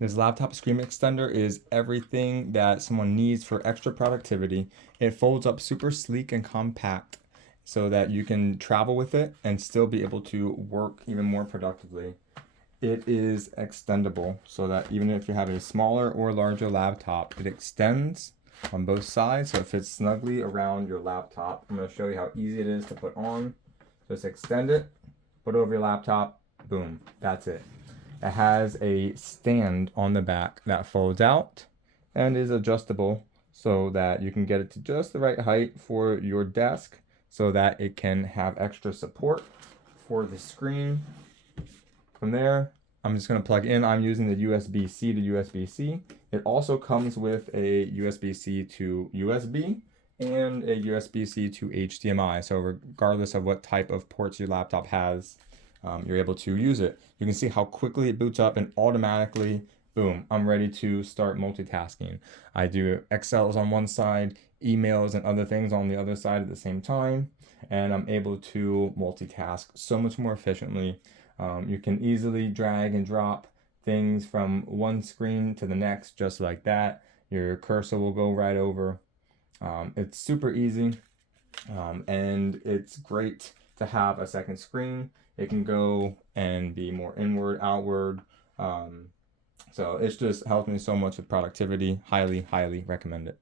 This laptop screen extender is everything that someone needs for extra productivity. It folds up super sleek and compact so that you can travel with it and still be able to work even more productively. It is extendable so that even if you have a smaller or larger laptop, it extends on both sides so it fits snugly around your laptop. I'm going to show you how easy it is to put on. Just extend it, put it over your laptop, boom, that's it. It has a stand on the back that folds out and is adjustable so that you can get it to just the right height for your desk so that it can have extra support for the screen. From there, I'm just going to plug in. I'm using the USB-C to USB-C. It also comes with a USB-C to USB and a USB-C to HDMI. So regardless of what type of ports your laptop has, you're able to use it. You can see how quickly it boots up and automatically, boom, I'm ready to start multitasking. I do Excels on one side, emails and other things on the other side at the same time, and I'm able to multitask so much more efficiently. You can easily drag and drop things from one screen to the next just like that. Your cursor will go right over. It's super easy, and it's great to have a second screen. It can go and be more inward, outward. So it's just helped me so much with productivity. Highly, highly recommend it.